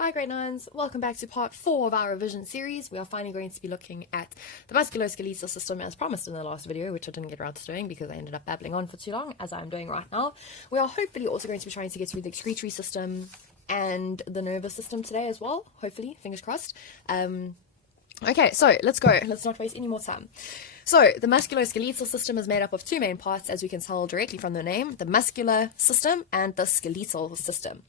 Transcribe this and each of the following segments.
Hi grade 9s, welcome back to part 4 of our revision series. We are finally going to be looking at the musculoskeletal system as promised in the last video, which I didn't get around to doing because I ended up babbling on for too long, as I'm doing right now. We are hopefully also going to be trying to get through the excretory system and the nervous system today as well, hopefully, fingers crossed. Okay, so let's go. Let's not waste any more time. So the musculoskeletal system is made up of two main parts, as we can tell directly from the name, the muscular system and the skeletal system.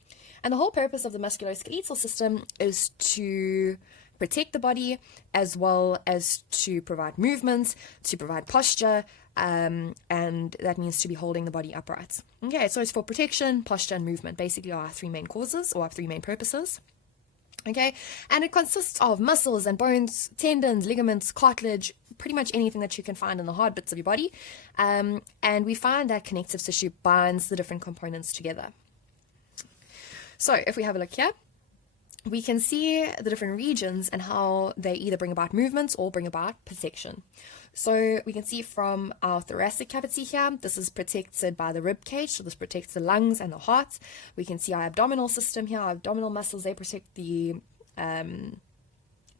And the whole purpose of the musculoskeletal system is to protect the body as well as to provide movement, to provide posture, and that means to be holding the body upright. Okay, so it's for protection, posture, and movement, basically our three main causes or our three main purposes. Okay, and it consists of muscles and bones, tendons, ligaments, cartilage, pretty much anything that you can find in the hard bits of your body. And we find that connective tissue binds the different components together. So if we have a look here, we can see the different regions and how they either bring about movements or bring about protection. So we can see from our thoracic cavity here, this is protected by the rib cage, so this protects the lungs and the heart. We can see our abdominal system here, our abdominal muscles, they protect the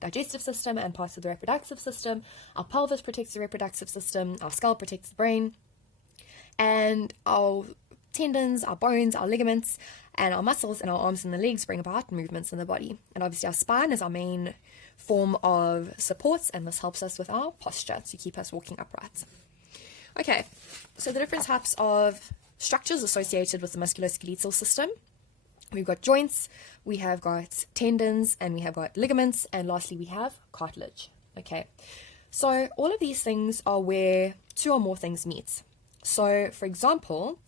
digestive system and parts of the reproductive system. Our pelvis protects the reproductive system, our skull protects the brain, and our tendons, our bones, our ligaments, and our muscles and our arms and the legs bring about movements in the body. And obviously our spine is our main form of supports, and this helps us with our posture to keep us walking upright. Okay, so the different types of structures associated with the musculoskeletal system. We've got joints, we have got tendons, and we have got ligaments, and lastly we have cartilage. Okay, so all of these things are where two or more things meet. So for example,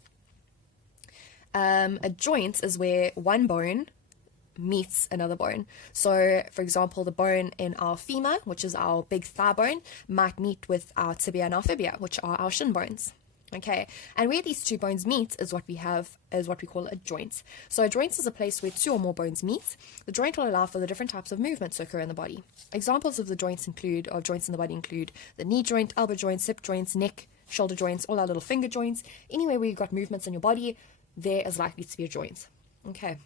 a joint is where one bone meets another bone. So for example, the bone in our femur, which is our big thigh bone, might meet with our tibia and our fibula, which are our shin bones. Okay, and where these two bones meet is what we call a joint. So a joint is a place where two or more bones meet. The joint will allow for the different types of movements to occur in the body. Examples of joints in the body include the knee joint, elbow joints, hip joints, neck, shoulder joints, all our little finger joints. Anywhere where you've got movements in your body, there is likely to be a joint. Okay.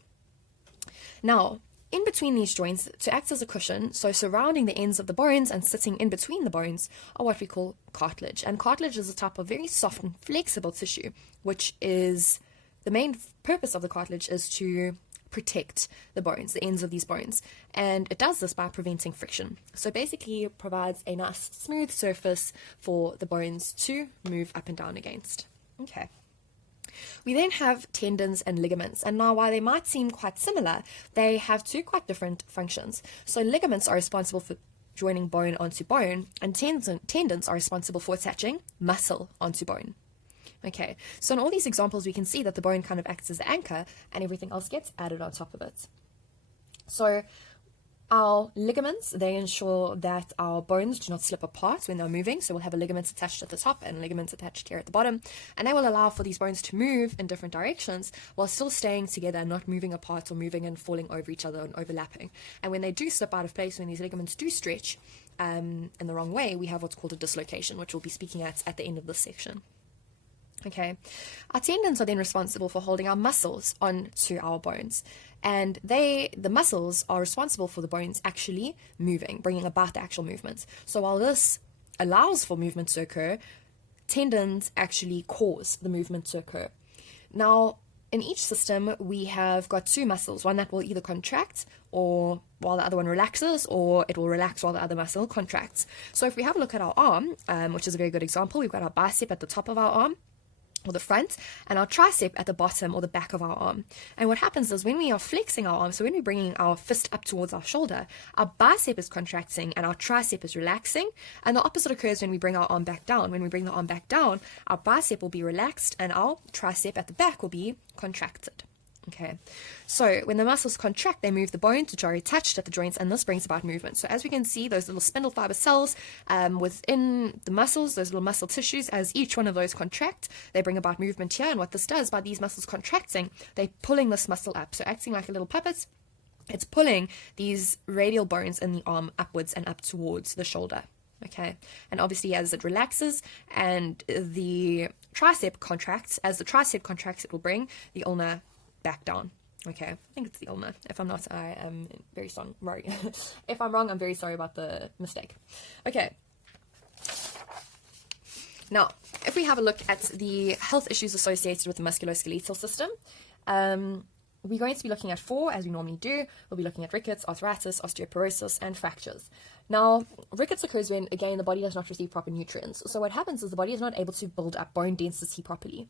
Now, in between these joints, to act as a cushion, so surrounding the ends of the bones and sitting in between the bones, are what we call cartilage. And cartilage is a type of very soft and flexible tissue, which is the main purpose of the cartilage is to protect the bones, the ends of these bones. And it does this by preventing friction. So basically it provides a nice smooth surface for the bones to move up and down against. Okay. We then have tendons and ligaments, and now while they might seem quite similar, they have two quite different functions. So ligaments are responsible for joining bone onto bone, and tendons are responsible for attaching muscle onto bone. Okay, so in all these examples we can see that the bone kind of acts as the anchor and everything else gets added on top of it. So our ligaments, they ensure that our bones do not slip apart when they're moving. So we'll have a ligament attached at the top and ligaments attached here at the bottom. And they will allow for these bones to move in different directions while still staying together and not moving apart or moving and falling over each other and overlapping. And when they do slip out of place, when these ligaments do stretch in the wrong way, we have what's called a dislocation, which we'll be speaking at the end of this section. Okay, our tendons are then responsible for holding our muscles onto our bones, and the muscles are responsible for the bones actually moving, bringing about the actual movements. So while this allows for movement to occur, tendons actually cause the movement to occur. Now, in each system, we have got two muscles, one that will either contract or while the other one relaxes, or it will relax while the other muscle contracts. So if we have a look at our arm, which is a very good example, we've got our bicep at the top of our arm, or the front, and our tricep at the bottom or the back of our arm. And what happens is when we are flexing our arm, so when we're bringing our fist up towards our shoulder, our bicep is contracting and our tricep is relaxing, and the opposite occurs when we bring our arm back down. When we bring the arm back down, our bicep will be relaxed and our tricep at the back will be contracted. Okay, so when the muscles contract, they move the bones which are attached at the joints, and this brings about movement. So as we can see, those little spindle fiber cells within the muscles, those little muscle tissues, as each one of those contract, they bring about movement here. And what this does, by these muscles contracting, they're pulling this muscle up. So acting like a little puppet, it's pulling these radial bones in the arm upwards and up towards the shoulder. Okay, and obviously as it relaxes and the tricep contracts, as the tricep contracts, it will bring the ulna back down. Okay, I think it's the ulna. If I'm not, I am very sorry. If I'm wrong, I'm very sorry about the mistake. Okay. Now, if we have a look at the health issues associated with the musculoskeletal system, we're going to be looking at 4, as we normally do. We'll be looking at rickets, arthritis, osteoporosis, and fractures. Now, rickets occurs when, again, the body does not receive proper nutrients. So what happens is the body is not able to build up bone density properly.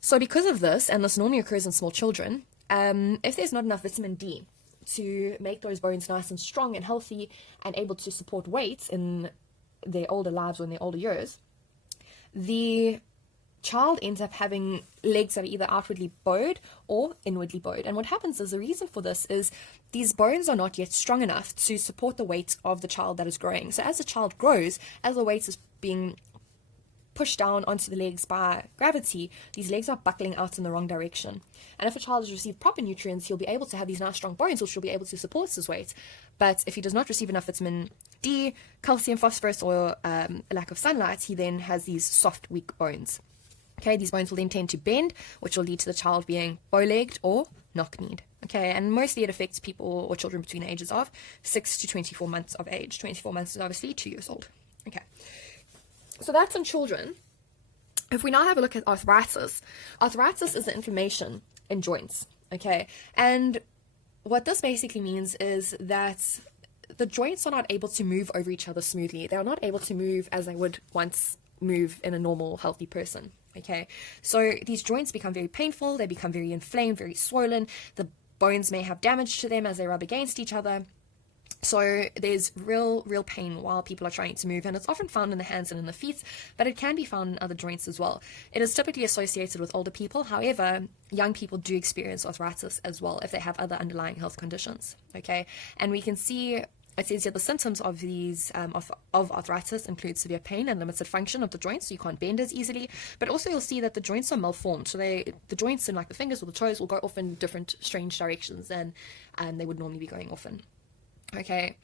So because of this, and this normally occurs in small children, if there's not enough vitamin D to make those bones nice and strong and healthy and able to support weight in their older lives or in their older years, the child ends up having legs that are either outwardly bowed or inwardly bowed. And what happens is the reason for this is these bones are not yet strong enough to support the weight of the child that is growing. So as the child grows, as the weight is being pushed down onto the legs by gravity, these legs are buckling out in the wrong direction. And if a child has received proper nutrients, he'll be able to have these nice strong bones, which will be able to support his weight. But if he does not receive enough vitamin D, calcium, phosphorus, or a lack of sunlight, he then has these soft, weak bones. Okay, these bones will then tend to bend, which will lead to the child being bow-legged or knock-kneed. Okay, and mostly it affects people or children between the ages of 6 to 24 months of age. 24 months is obviously 2 years old. Okay, so that's in children. If we now have a look at arthritis, arthritis is the inflammation in joints. Okay, and what this basically means is that the joints are not able to move over each other smoothly. They are not able to move as they would once move in a normal, healthy person. Okay, so these joints become very painful, they become very inflamed, very swollen, the bones may have damage to them as they rub against each other. So there's real pain while people are trying to move, and it's often found in the hands and in the feet, but it can be found in other joints as well. It is typically associated with older people. However, young people do experience arthritis as well if they have other underlying health conditions. Okay, and we can see it says here the symptoms of these of arthritis include severe pain and limited function of the joints, so you can't bend as easily. But also you'll see that the joints are malformed, so the joints in like the fingers or the toes will go off in different strange directions than they would normally be going off in. Okay,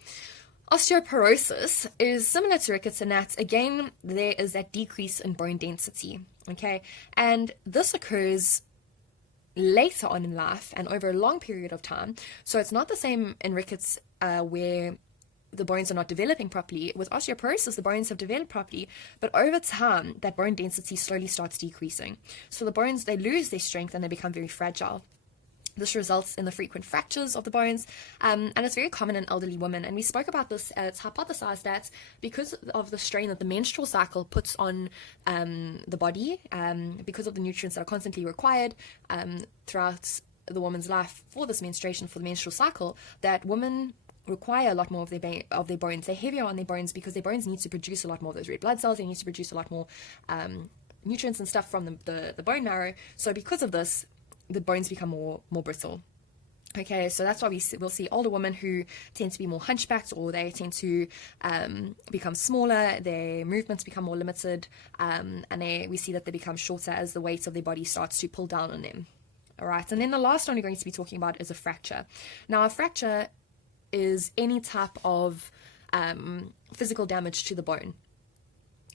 osteoporosis is similar to rickets in that, again, there is that decrease in bone density. Okay, and this occurs later on in life and over a long period of time. So it's not the same in rickets where the bones are not developing properly. With osteoporosis, the bones have developed properly, but over time, that bone density slowly starts decreasing. So the bones, they lose their strength and they become very fragile. This results in the frequent fractures of the bones, and it's very common in elderly women. And we spoke about this. It's hypothesized that because of the strain that the menstrual cycle puts on the body, because of the nutrients that are constantly required throughout the woman's life for this menstruation, for the menstrual cycle, that women require a lot more of their bones. They're heavier on their bones because their bones need to produce a lot more of those red blood cells. They need to produce a lot more nutrients and stuff from the bone marrow. So because of this, the bones become more brittle. Okay, so that's why we'll see older women who tend to be more hunchbacked, or they tend to become smaller, their movements become more limited, and we see that they become shorter as the weight of their body starts to pull down on them. All right, and then the last one we're going to be talking about is a fracture. Now, a fracture is any type of physical damage to the bone.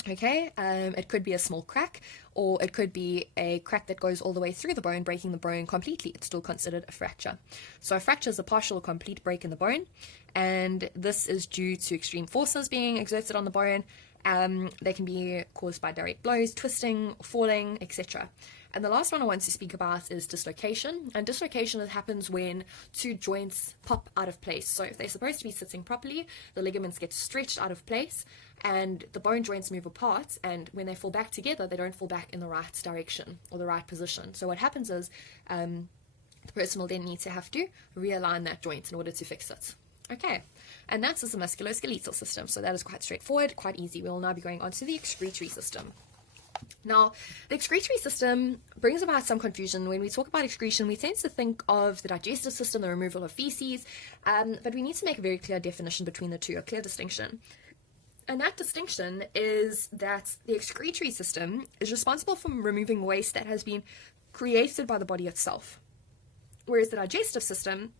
Okay, it could be a small crack, or it could be a crack that goes all the way through the bone, breaking the bone completely. It's still considered a fracture. So a fracture is a partial or complete break in the bone, and this is due to extreme forces being exerted on the bone. They can be caused by direct blows, twisting, falling, etc. And the last one I want to speak about is dislocation. And dislocation happens when two joints pop out of place. So if they're supposed to be sitting properly, the ligaments get stretched out of place and the bone joints move apart. And when they fall back together, they don't fall back in the right direction or the right position. So what happens is the person will then need to have to realign that joint in order to fix it. Okay, and that's the musculoskeletal system. So that is quite straightforward, quite easy. We will now be going on to the excretory system. Now, the excretory system brings about some confusion. When we talk about excretion, we tend to think of the digestive system, the removal of feces, but we need to make a very clear definition between the two, a clear distinction. And that distinction is that the excretory system is responsible for removing waste that has been created by the body itself, whereas the digestive system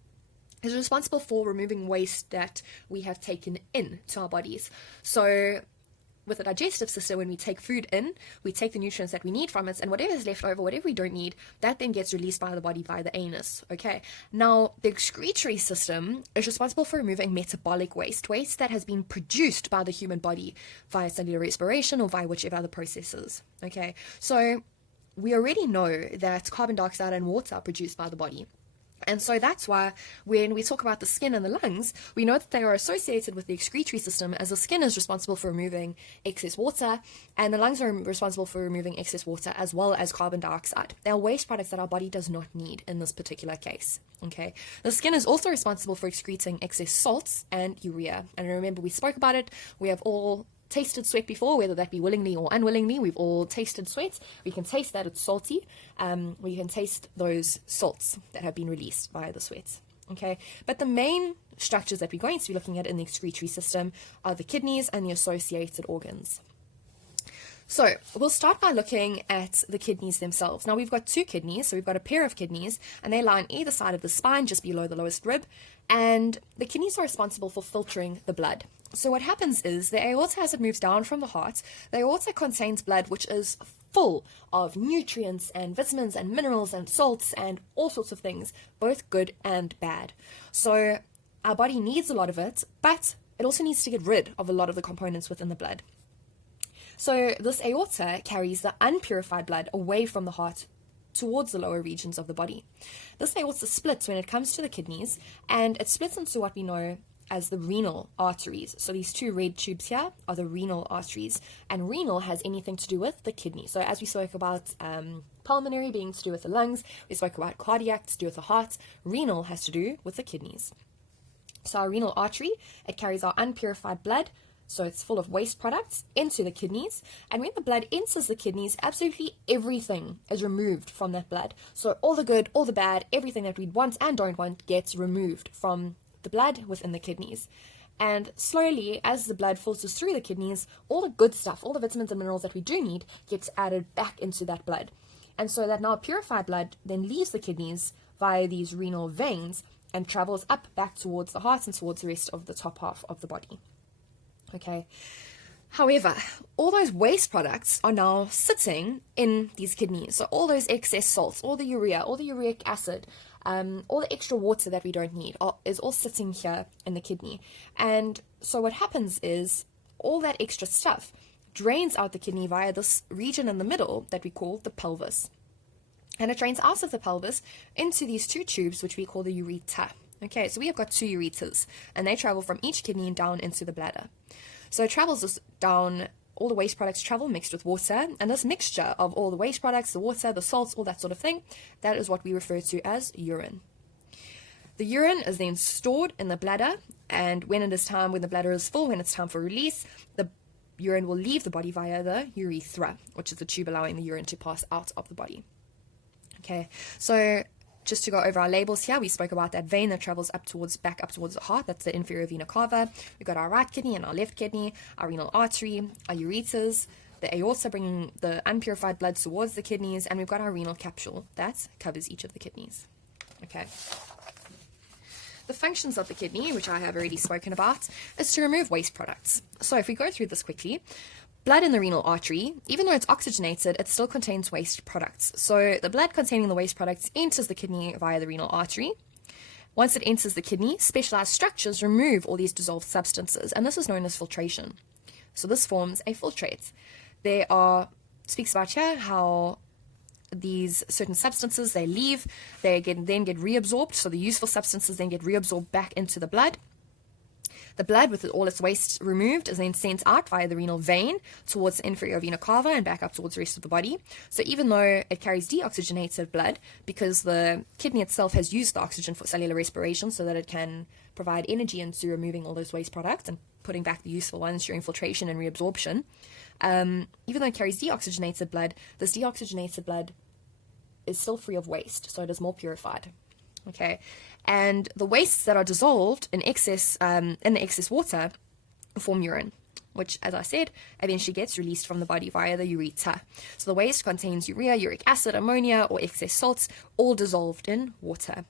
is responsible for removing waste that we have taken in to our bodies. So with the digestive system, when we take food in, we take the nutrients that we need from it, and whatever is left over, whatever we don't need, that then gets released by the body via the anus. Okay, now the excretory system is responsible for removing metabolic waste, waste that has been produced by the human body via cellular respiration or via whichever other processes. Okay, so we already know that carbon dioxide and water are produced by the body. And so that's why when we talk about the skin and the lungs, we know that they are associated with the excretory system, as the skin is responsible for removing excess water and the lungs are responsible for removing excess water as well as carbon dioxide. They are waste products that our body does not need in this particular case. Okay, the skin is also responsible for excreting excess salts and urea. And remember, we spoke about it. We have all tasted sweat before, whether that be willingly or unwillingly. We've all tasted sweat. We can taste that it's salty. We can taste those salts that have been released via the sweat. Okay, but the main structures that we're going to be looking at in the excretory system are the kidneys and the associated organs. So we'll start by looking at the kidneys themselves. Now we've got two kidneys, so we've got a pair of kidneys, and they lie on either side of the spine, just below the lowest rib, and the kidneys are responsible for filtering the blood. So what happens is the aorta, as it moves down from the heart, the aorta contains blood which is full of nutrients and vitamins and minerals and salts and all sorts of things, both good and bad. So our body needs a lot of it, but it also needs to get rid of a lot of the components within the blood. So this aorta carries the unpurified blood away from the heart towards the lower regions of the body. This aorta splits when it comes to the kidneys, and it splits into what we know as the renal arteries. So these two red tubes here are the renal arteries, and renal has anything to do with the kidney. So as we spoke about pulmonary being to do with the lungs, we spoke about cardiac to do with the heart, renal has to do with the kidneys. So our renal artery, it carries our unpurified blood, so it's full of waste products, into the kidneys, and when the blood enters the kidneys, absolutely everything is removed from that blood. So all the good, all the bad, everything that we want and don't want gets removed from the blood within the kidneys. And slowly, as the blood filters through the kidneys, all the good stuff, all the vitamins and minerals that we do need, gets added back into that blood. And so that now purified blood then leaves the kidneys via these renal veins and travels up back towards the heart and towards the rest of the top half of the body. Okay. However, all those waste products are now sitting in these kidneys. So all those excess salts, all the urea, all the uric acid, all the extra water that we don't need is all sitting here in the kidney. And so what happens is all that extra stuff drains out the kidney via this region in the middle that we call the pelvis. And it drains out of the pelvis into these two tubes, which we call the ureter. Okay, so we have got two ureters, and they travel from each kidney and down into the bladder. So it travels this down, all the waste products travel mixed with water, and this mixture of all the waste products, the water, the salts, all that sort of thing, that is what we refer to as urine. The urine is then stored in the bladder, and when the bladder is full, when it's time for release, the urine will leave the body via the urethra, which is the tube allowing the urine to pass out of the body. Okay, so just to go over our labels here, we spoke about that vein that travels back up towards the heart. That's the inferior vena cava. We've got our right kidney and our left kidney, our renal artery, our ureters, the aorta bringing the unpurified blood towards the kidneys, and we've got our renal capsule that covers each of the kidneys. Okay. The functions of the kidney, which I have already spoken about, is to remove waste products. So if we go through this quickly, blood in the renal artery, even though it's oxygenated, it still contains waste products. So the blood containing the waste products enters the kidney via the renal artery. Once it enters the kidney, specialized structures remove all these dissolved substances, and this is known as filtration. So this forms a filtrate. Speaks about here how these certain substances, then get reabsorbed, so the useful substances then get reabsorbed back into the blood. The blood, with all its waste removed, is then sent out via the renal vein towards the inferior vena cava and back up towards the rest of the body. So even though it carries deoxygenated blood, because the kidney itself has used the oxygen for cellular respiration so that it can provide energy into removing all those waste products and putting back the useful ones during filtration and reabsorption, even though it carries deoxygenated blood, this deoxygenated blood is still free of waste, so it is more purified. Okay, and the wastes that are dissolved in the excess water form urine, which, as I said, eventually gets released from the body via the ureter. So the waste contains urea, uric acid, ammonia, or excess salts, all dissolved in water.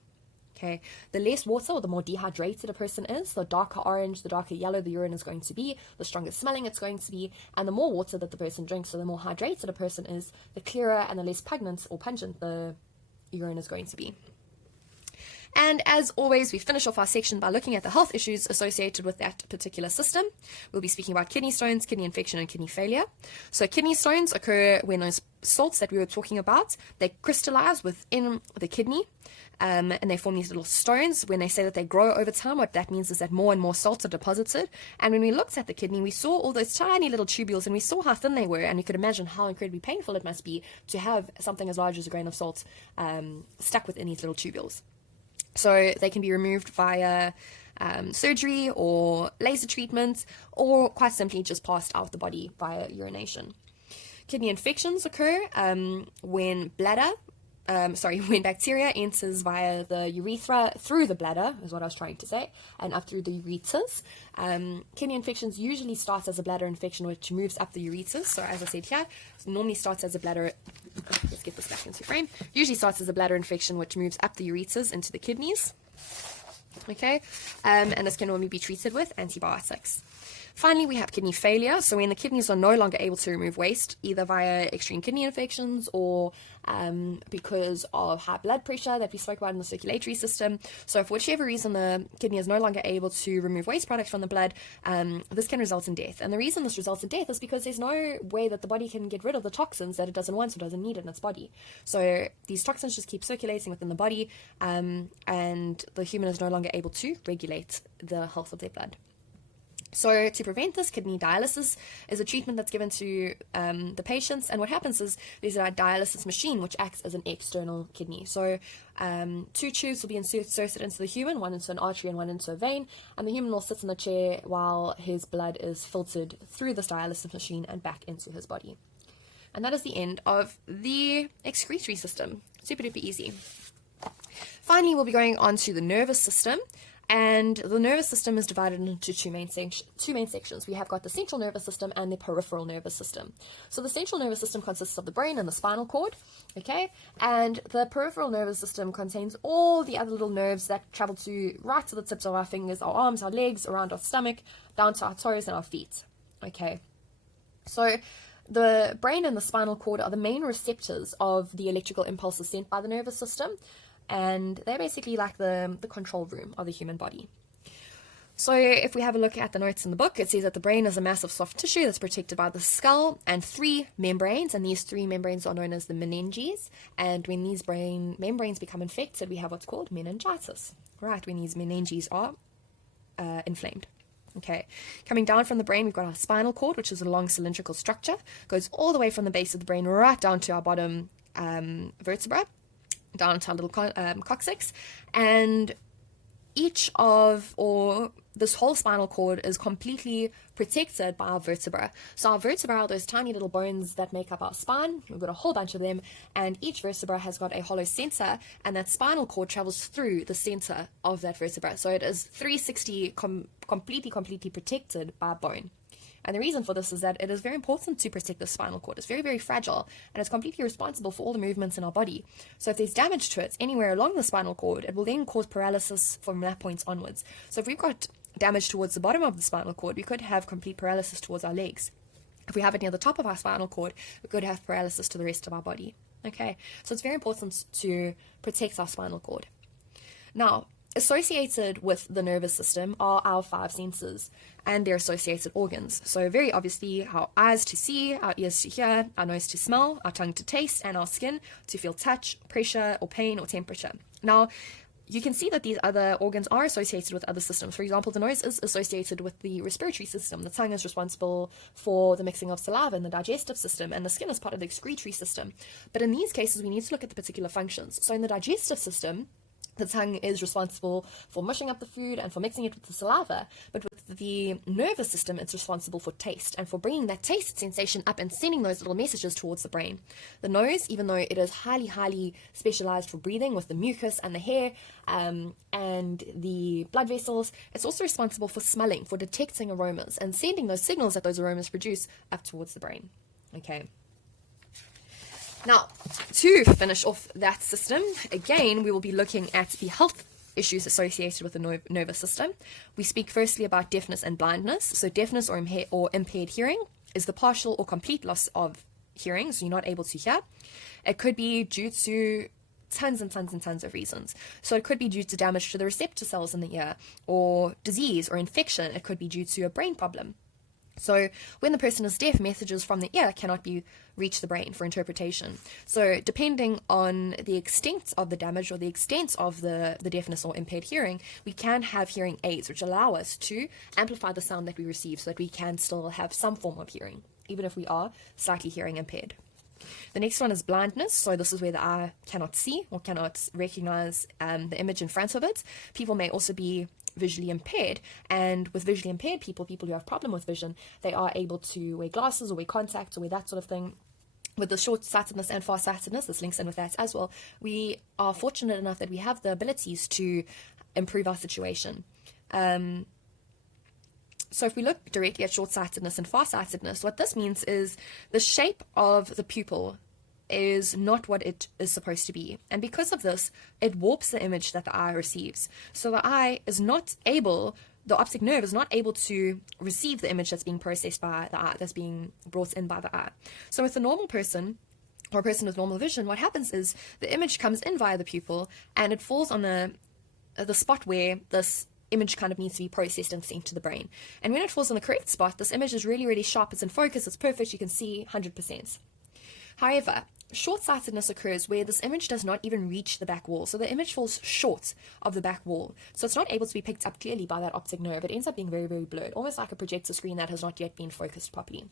Okay. Okay, the less water or the more dehydrated a person is, the darker orange, the darker yellow the urine is going to be, the stronger smelling it's going to be, and the more water that the person drinks, so the more hydrated a person is, the clearer and the less pungent or pungent the urine is going to be. And as always, we finish off our section by looking at the health issues associated with that particular system. We'll be speaking about kidney stones, kidney infection, and kidney failure. So kidney stones occur when those salts that we were talking about, they crystallize within the kidney, and they form these little stones. When they say that they grow over time, what that means is that more and more salts are deposited. And when we looked at the kidney, we saw all those tiny little tubules, and we saw how thin they were, and we could imagine how incredibly painful it must be to have something as large as a grain of salt stuck within these little tubules. So they can be removed via surgery or laser treatment, or quite simply just passed out the body via urination. Kidney infections occur when bacteria enters via the urethra through the bladder, is what I was trying to say, and up through the ureters. Kidney infections usually start as a bladder infection, which moves up the ureters. So as I said here, it normally starts as a bladder. Let's get this back into frame. Usually starts as a bladder infection, which moves up the ureters into the kidneys. Okay, and this can only be treated with antibiotics. Finally, we have kidney failure. So when the kidneys are no longer able to remove waste, either via extreme kidney infections or because of high blood pressure that we spoke about in the circulatory system. So for whichever reason the kidney is no longer able to remove waste products from the blood, this can result in death. And the reason this results in death is because there's no way that the body can get rid of the toxins that it doesn't want or doesn't need in its body. So these toxins just keep circulating within the body, and the human is no longer able to regulate the health of their blood. So to prevent this, kidney dialysis is a treatment that's given to the patients. And what happens is there's a dialysis machine which acts as an external kidney. So 2 tubes will be inserted into the human, one into an artery and one into a vein. And the human will sit in the chair while his blood is filtered through this dialysis machine and back into his body. And that is the end of the excretory system. Super duper easy. Finally, we'll be going on to the nervous system. And the nervous system is divided into two main sections. We have got the central nervous system and the peripheral nervous system. So the central nervous system consists of the brain and the spinal cord, okay? And the peripheral nervous system contains all the other little nerves that travel right to the tips of our fingers, our arms, our legs, around our stomach, down to our toes and our feet, okay? So the brain and the spinal cord are the main receptors of the electrical impulses sent by the nervous system. And they're basically like the control room of the human body. So if we have a look at the notes in the book, it says that the brain is a mass of soft tissue that's protected by the skull and 3 membranes, and these 3 membranes are known as the meninges. And when these brain membranes become infected, we have what's called meningitis, right, when these meninges are inflamed. Okay, coming down from the brain, we've got our spinal cord, which is a long cylindrical structure, goes all the way from the base of the brain right down to our bottom vertebra, down to our little coccyx, and this whole spinal cord is completely protected by our vertebra. So our vertebra are those tiny little bones that make up our spine. We've got a whole bunch of them, and each vertebra has got a hollow center, and that spinal cord travels through the center of that vertebra. So it is 360 completely protected by bone. And the reason for this is that it is very important to protect the spinal cord. It's very, very fragile, and it's completely responsible for all the movements in our body. So if there's damage to it anywhere along the spinal cord, it will then cause paralysis from that point onwards. So if we've got damage towards the bottom of the spinal cord, we could have complete paralysis towards our legs. If we have it near the top of our spinal cord, we could have paralysis to the rest of our body. Okay, so it's very important to protect our spinal cord. Now, associated with the nervous system are our 5 senses and their associated organs. So very obviously, our eyes to see, our ears to hear, our nose to smell, our tongue to taste, and our skin to feel touch, pressure, or pain, or temperature. Now, you can see that these other organs are associated with other systems. For example, the nose is associated with the respiratory system. The tongue is responsible for the mixing of saliva in the digestive system, and the skin is part of the excretory system. But in these cases, we need to look at the particular functions. So in the digestive system, the tongue is responsible for mushing up the food and for mixing it with the saliva. But with the nervous system, it's responsible for taste and for bringing that taste sensation up and sending those little messages towards the brain. The nose, even though it is highly specialized for breathing with the mucus and the hair and the blood vessels, it's also responsible for smelling, for detecting aromas and sending those signals that those aromas produce up towards the brain. Okay. Now, to finish off that system, again, we will be looking at the health issues associated with the nervous system. We speak firstly about deafness and blindness. So deafness or impaired hearing is the partial or complete loss of hearing, so you're not able to hear. It could be due to tons and tons and tons of reasons. So it could be due to damage to the receptor cells in the ear, or disease or infection. It could be due to a brain problem. So when the person is deaf, messages from the ear cannot reach the brain for interpretation. So depending on the extent of the damage or the extent of the deafness or impaired hearing, we can have hearing aids which allow us to amplify the sound that we receive so that we can still have some form of hearing, even if we are slightly hearing impaired. The next one is blindness. So this is where the eye cannot see or cannot recognize the image in front of it. People may also be visually impaired, and with visually impaired people who have problem with vision, they are able to wear glasses or wear contacts or wear that sort of thing. With the short-sightedness and far-sightedness, this links in with that as well, we are fortunate enough that we have the abilities to improve our situation. So if we look directly at short-sightedness and far-sightedness, what this means is the shape of the pupil is not what it is supposed to be. And because of this, it warps the image that the eye receives. So the eye is not able, the optic nerve is not able to receive the image that's being processed by the eye, that's being brought in by the eye. So with a normal person, or a person with normal vision, what happens is the image comes in via the pupil and it falls on the spot where this image kind of needs to be processed and sent to the brain. And when it falls on the correct spot, this image is really, really sharp, it's in focus, it's perfect, you can see 100%. However, short-sightedness occurs where this image does not even reach the back wall. So the image falls short of the back wall. So it's not able to be picked up clearly by that optic nerve. It ends up being very, very blurred, almost like a projector screen that has not yet been focused properly.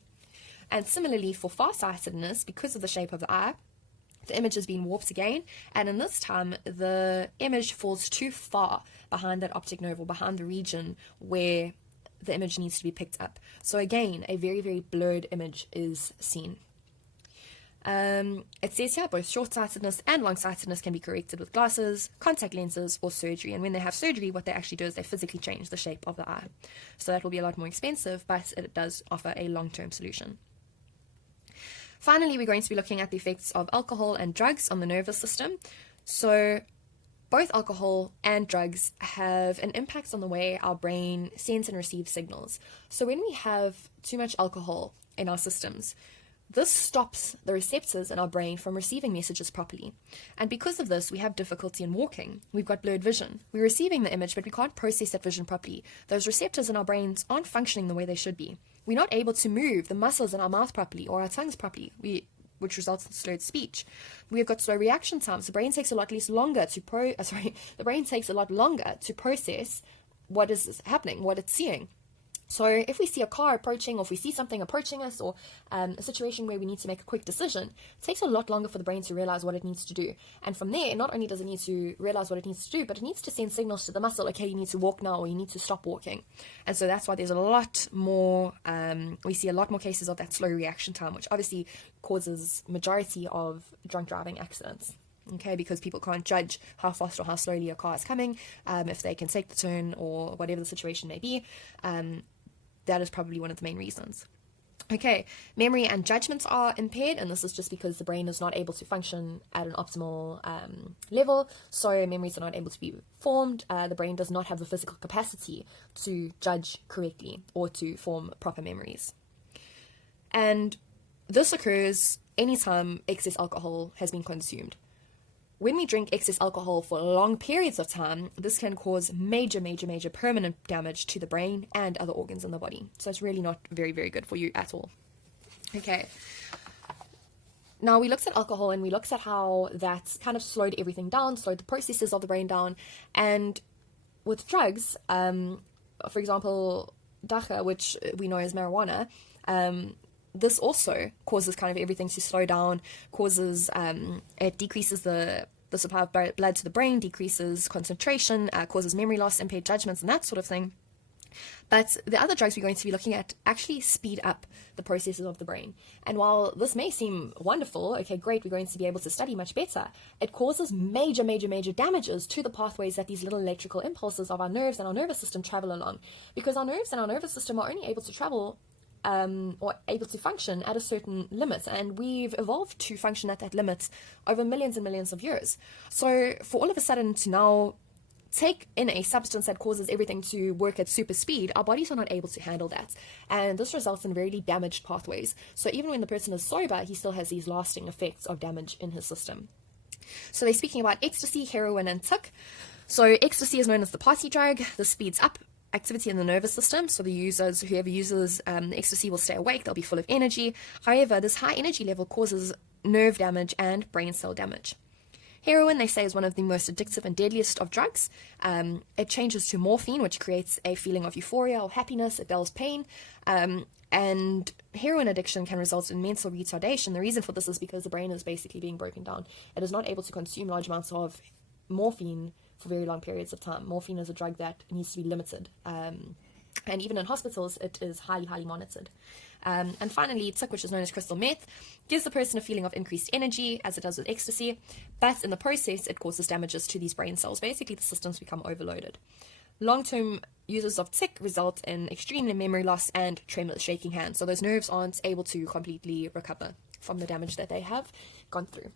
And similarly for far-sightedness, because of the shape of the eye, the image has been warped again, and in this time, the image falls too far behind that optic nerve or behind the region where the image needs to be picked up. So again, a very, very blurred image is seen. It says here both short-sightedness and long-sightedness can be corrected with glasses, contact lenses, or surgery. And when they have surgery, what they actually do is they physically change the shape of the eye. So that will be a lot more expensive, but it does offer a long-term solution. Finally, we're going to be looking at the effects of alcohol and drugs on the nervous system. So both alcohol and drugs have an impact on the way our brain sends and receives signals. So when we have too much alcohol in our systems, this stops the receptors in our brain from receiving messages properly. And because of this, we have difficulty in walking. We've got blurred vision. We're receiving the image, but we can't process that vision properly. Those receptors in our brains aren't functioning the way they should be. We're not able to move the muscles in our mouth properly or our tongues properly, which results in slurred speech. We've got slow reaction times. The brain takes a lot longer to process what is happening, what it's seeing. So if we see a car approaching, or if we see something approaching us, or a situation where we need to make a quick decision, it takes a lot longer for the brain to realize what it needs to do. And from there, not only does it need to realize what it needs to do, but it needs to send signals to the muscle, okay, you need to walk now, or you need to stop walking. And so that's why there's a lot more, we see a lot more cases of that slow reaction time, which obviously causes majority of drunk driving accidents. Okay, because people can't judge how fast or how slowly a car is coming, if they can take the turn or whatever the situation may be. That is probably one of the main reasons. Okay, memory and judgments are impaired, and this is just because the brain is not able to function at an optimal level, so memories are not able to be formed. The brain does not have the physical capacity to judge correctly or to form proper memories. And this occurs anytime excess alcohol has been consumed. When we drink excess alcohol for long periods of time, this can cause major permanent damage to the brain and other organs in the body. So it's really not very, very good for you at all. Okay. Now we looked at alcohol and we looked at how that's kind of slowed everything down, slowed the processes of the brain down. And with drugs, for example, dacha, which we know as marijuana, this also causes kind of everything to slow down, it decreases the supply of blood to the brain, decreases concentration, causes memory loss, impaired judgments, and that sort of thing. But the other drugs we're going to be looking at actually speed up the processes of the brain. And while this may seem wonderful, okay, great, we're going to be able to study much better, it causes major damages to the pathways that these little electrical impulses of our nerves and our nervous system travel along. Because our nerves and our nervous system are only able to travel or able to function at a certain limit, and we've evolved to function at that limit over millions and millions of years. So for all of a sudden to now take in a substance that causes everything to work at super speed, our bodies are not able to handle that. And this results in really damaged pathways. So even when the person is sober, he still has these lasting effects of damage in his system. So they're speaking about ecstasy, heroin, and tic. So ecstasy is known as the party drug. This speeds up activity in the nervous system. So whoever uses ecstasy will stay awake. They'll be full of energy. However, this high energy level causes nerve damage and brain cell damage. Heroin, they say, is one of the most addictive and deadliest of drugs. It changes to morphine, which creates a feeling of euphoria or happiness. It dulls pain. And heroin addiction can result in mental retardation. The reason for this is because the brain is basically being broken down. It is not able to consume large amounts of morphine for very long periods of time. Morphine is a drug that needs to be limited. And even in hospitals, it is highly, highly monitored. And finally, tic, which is known as crystal meth, gives the person a feeling of increased energy, as it does with ecstasy, but in the process, it causes damages to these brain cells. Basically, the systems become overloaded. Long-term users of tic result in extreme memory loss and tremors, shaking hands. So those nerves aren't able to completely recover from the damage that they have gone through.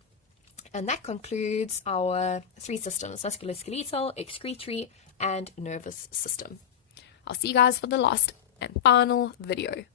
And that concludes our 3 systems: musculoskeletal, excretory, and nervous system. I'll see you guys for the last and final video.